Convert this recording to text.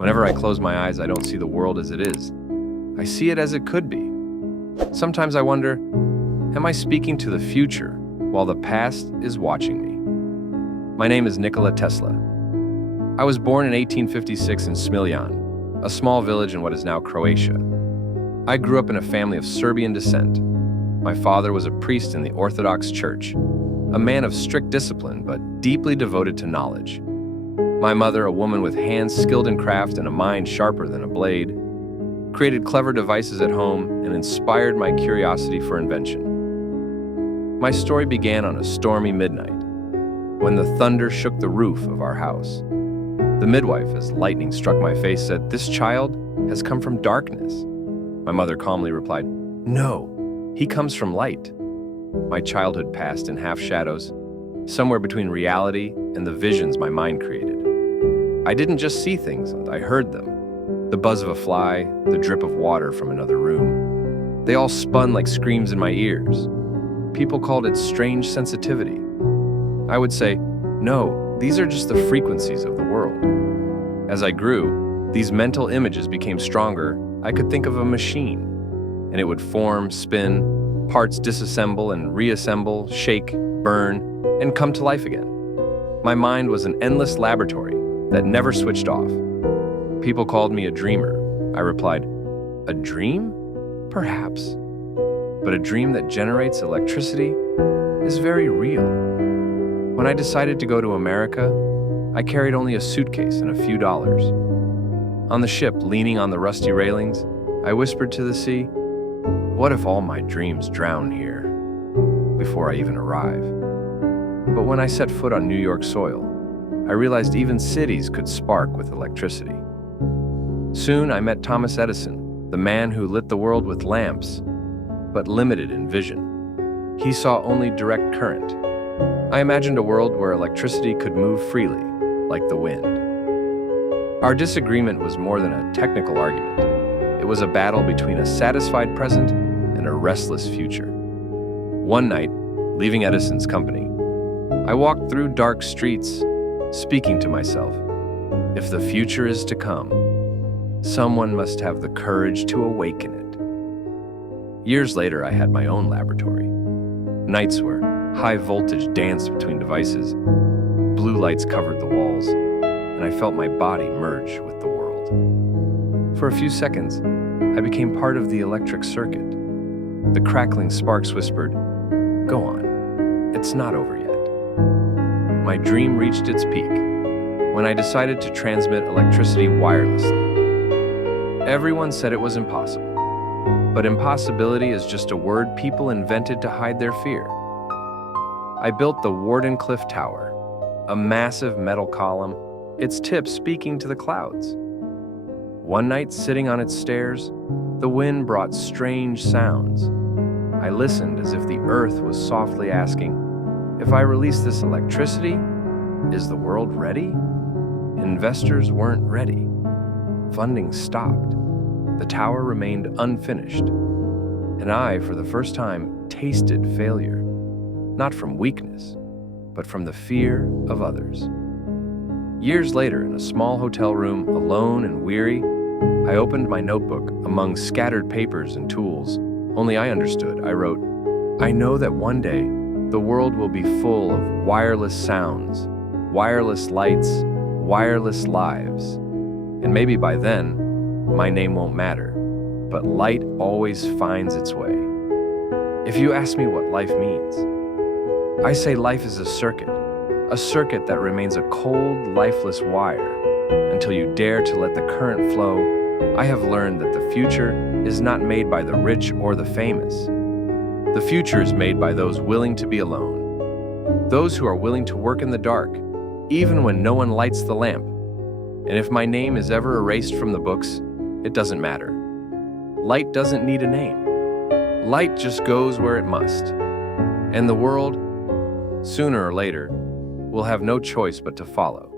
Whenever I close my eyes, I don't see the world as it is. I see it as it could be. Sometimes I wonder, am I speaking to the future while the past is watching me? My name is Nikola Tesla. I was born in 1856 in Smiljan, a small village in what is now Croatia. I grew up in a family of Serbian descent. My father was a priest in the Orthodox Church, a man of strict discipline but deeply devoted to knowledge. My mother, a woman with hands skilled in craft and a mind sharper than a blade, created clever devices at home and inspired my curiosity for invention. My story began on a stormy midnight, when the thunder shook the roof of our house. The midwife, as lightning struck my face, said, "This child has come from darkness." My mother calmly replied, "No, he comes from light." My childhood passed in half shadows, somewhere between reality and the visions my mind created. I didn't just see things, I heard them. The buzz of a fly, the drip of water from another room. They all spun like screams in my ears. People called it strange sensitivity. I would say, "No, these are just the frequencies of the world." As I grew, these mental images became stronger. I could think of a machine, and it would form, spin, parts disassemble and reassemble, shake, burn, and come to life again. My mind was an endless laboratory that never switched off. People called me a dreamer. I replied, "A dream? Perhaps. But a dream that generates electricity is very real." When I decided to go to America, I carried only a suitcase and a few dollars. On the ship, leaning on the rusty railings, I whispered to the sea, "What if all my dreams drown here before I even arrive?" But when I set foot on New York soil, I realized even cities could spark with electricity. Soon I met Thomas Edison, the man who lit the world with lamps, but limited in vision. He saw only direct current. I imagined a world where electricity could move freely, like the wind. Our disagreement was more than a technical argument. It was a battle between a satisfied present and a restless future. One night, leaving Edison's company, I walked through dark streets, speaking to myself, "If the future is to come, someone must have the courage to awaken it." Years later, I had my own laboratory. Nights where high voltage danced between devices, blue lights covered the walls, and I felt my body merge with the world. For a few seconds, I became part of the electric circuit. The crackling sparks whispered, "Go on, it's not over yet." My dream reached its peak when I decided to transmit electricity wirelessly. Everyone said it was impossible, but impossibility is just a word people invented to hide their fear. I built the Wardenclyffe Tower, a massive metal column, its tip speaking to the clouds. One night, sitting on its stairs, the wind brought strange sounds. I listened as if the earth was softly asking, "If I release this electricity, is the world ready?" Investors weren't ready. Funding stopped. The tower remained unfinished. And I, for the first time, tasted failure. Not from weakness, but from the fear of others. Years later, in a small hotel room, alone and weary, I opened my notebook among scattered papers and tools. Only I understood. I wrote, "I know that one day the world will be full of wireless sounds, wireless lights, wireless lives. And maybe by then, my name won't matter, but light always finds its way." If you ask me what life means, I say life is a circuit that remains a cold, lifeless wire until you dare to let the current flow. I have learned that the future is not made by the rich or the famous. The future is made by those willing to be alone, those who are willing to work in the dark, even when no one lights the lamp. And if my name is ever erased from the books, it doesn't matter. Light doesn't need a name. Light just goes where it must. And the world, sooner or later, will have no choice but to follow.